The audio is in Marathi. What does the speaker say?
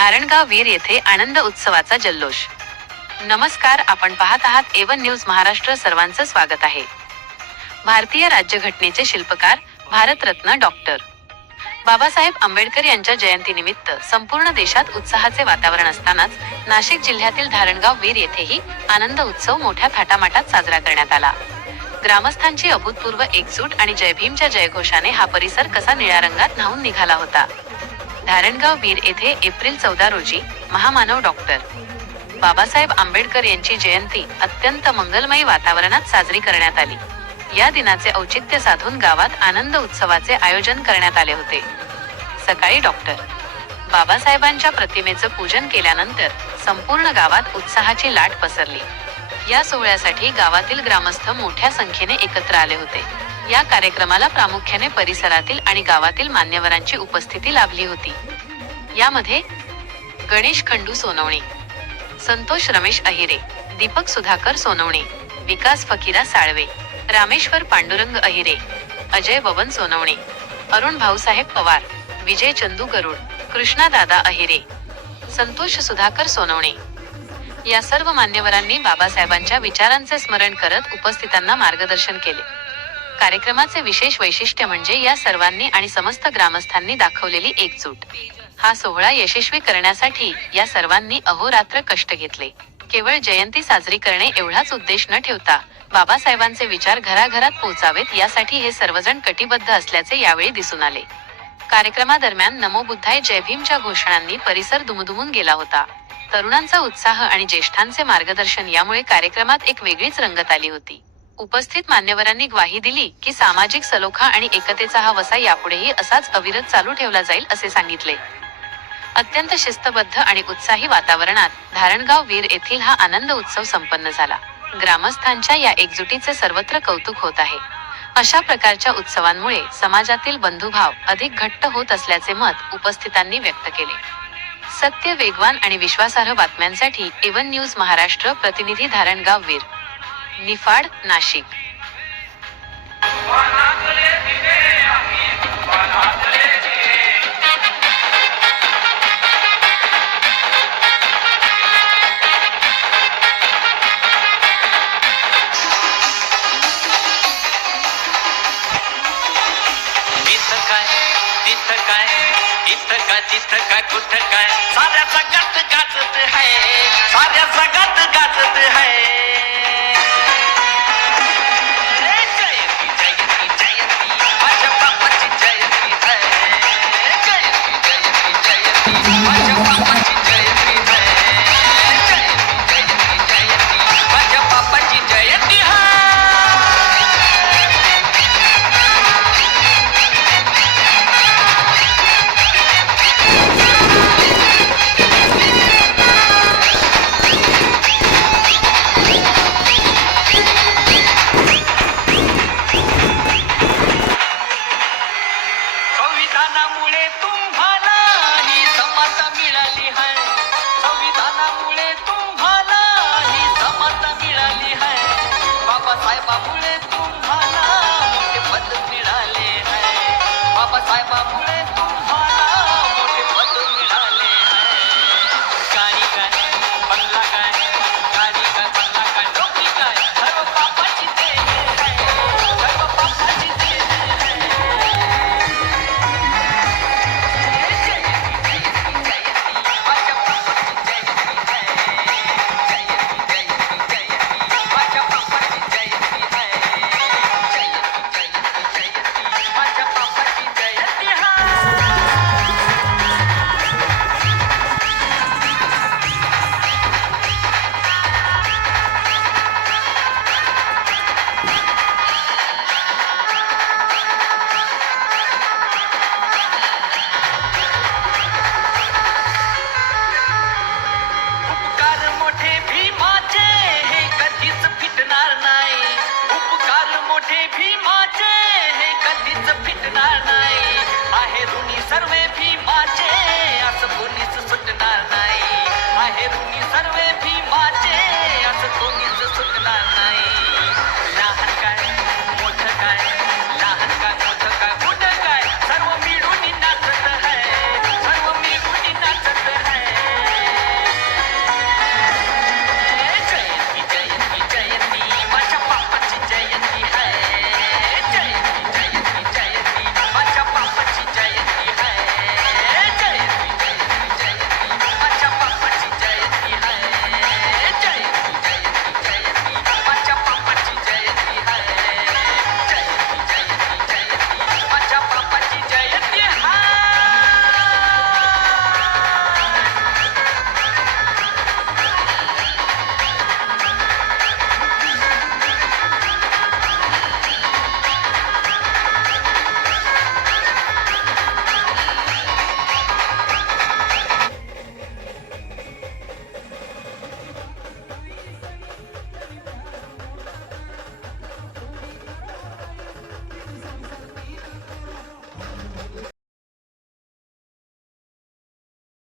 धारणगाव वीर येथे आनंद उत्सवाचा जल्लोष। नमस्कार, आपण पाहत आहात एवन न्यूज महाराष्ट्र। सर्वांचं स्वागत आहे। भारतीय राज्यघटनेचे शिल्पकार भारतरत्न डॉक्टर बाबासाहेब आंबेडकर यांच्या जयंतीनिमित्त संपूर्ण देशात उत्साहाचे वातावरण असतानाच नाशिक जिल्ह्यातील धारणगाव वीर येथेही आनंद उत्सव मोठ्या थाटामाटात साजरा करण्यात आला। ग्रामस्थांची अभूतपूर्व एकजूट आणि जय भीमच्या जयघोषाने हा परिसर कसा निळ्या रंगात न्हाऊन निघाला होता। धारणगाव वीर येथे एप्रिल 14 रोजी महामानव डॉक्टर बाबासाहेब आंबेडकर यांची जयंती अत्यंत मंगलमयी वातावरणात साजरी करण्यात आली। या दिनाचे औचित्य साधून गावात आनंद उत्सवाचे आयोजन करण्यात आले होते। सकाळी डॉक्टर बाबासाहेबांच्या प्रतिमेचं पूजन केल्यानंतर संपूर्ण गावात उत्साहाची लाट पसरली। या सोहळ्यासाठी गावातील ग्रामस्थ मोठ्या संख्येने एकत्र आले होते। या कार्यक्रमाला प्रामुख्याने परिसरातील आणि गावातील मान्यवरांची उपस्थिती लाभली होती। यामध्ये गणेश खंडू सोनवणे, संतोष रमेश अहिरे, दीपक सुधाकर सोनवणे, विकास फकीरा साळवे, रामेश्वर पांडुरंग अहिरे, अजय बबन सोनवणे, अरुण भाऊसाहेब पवार, विजय चंदू गरुड, कृष्णा दादा अहिरे, संतोष सुधाकर सोनवणे या सर्व मान्यवरांनी बाबासाहेबांच्या विचारांचे स्मरण करत उपस्थितांना मार्गदर्शन केले। कार्यक्रमाचे विशेष वैशिष्ट्य म्हणजे या सर्वांनी आणि समस्त ग्रामस्थांनी दाखवलेली एकजूट। हा सोहळा यशस्वी करण्यासाठी या सर्वांनी अहोरात्र कष्ट घेतले। केवळ जयंती साजरी करणे एवढाच उद्देश न ठेवता बाबासाहेबांचे विचार घराघरात पोहोचावेत यासाठी हे सर्वजण कटिबद्ध असल्याचे यावेळी दिसून आले। कार्यक्रमादरम्यान नमो बुद्धाय जय भीमच्या घोषणांनी परिसर दुमदुमून गेला होता। तरुणांचा उत्साह आणि ज्येष्ठांचे मार्गदर्शन यामुळे कार्यक्रमात एक वेगळीच रंगत आली होती। उपस्थित मान्यवरांनी ग्वाही दिली की सामाजिक सलोखा आणि एकतेचा हा वसा यापुढेही असाच अविरत चालू ठेवला जाईल असे सांगितले। अत्यंत शिस्तबद्ध आणि उत्साही वातावरणात धारणगाव वीर येथील हा आनंद उत्सव संपन्न झाला। ग्रामस्थांच्या या एकजुटीचे सर्वत्र कौतुक होत आहे। अशा प्रकारच्या उत्सवांमुळे समाजातील बंधुभाव अधिक घट्ट होत असल्याचे मत उपस्थितांनी व्यक्त केले। सत्य, वेगवान आणि विश्वासार्ह बातम्यांसाठी एवन न्यूज महाराष्ट्र प्रतिनिधी धारणगाव वीर, निफाड, नाशिक। तिथं काय कुठं काय साऱ्या जगात गाजत है, साऱ्या जगात गाजत है।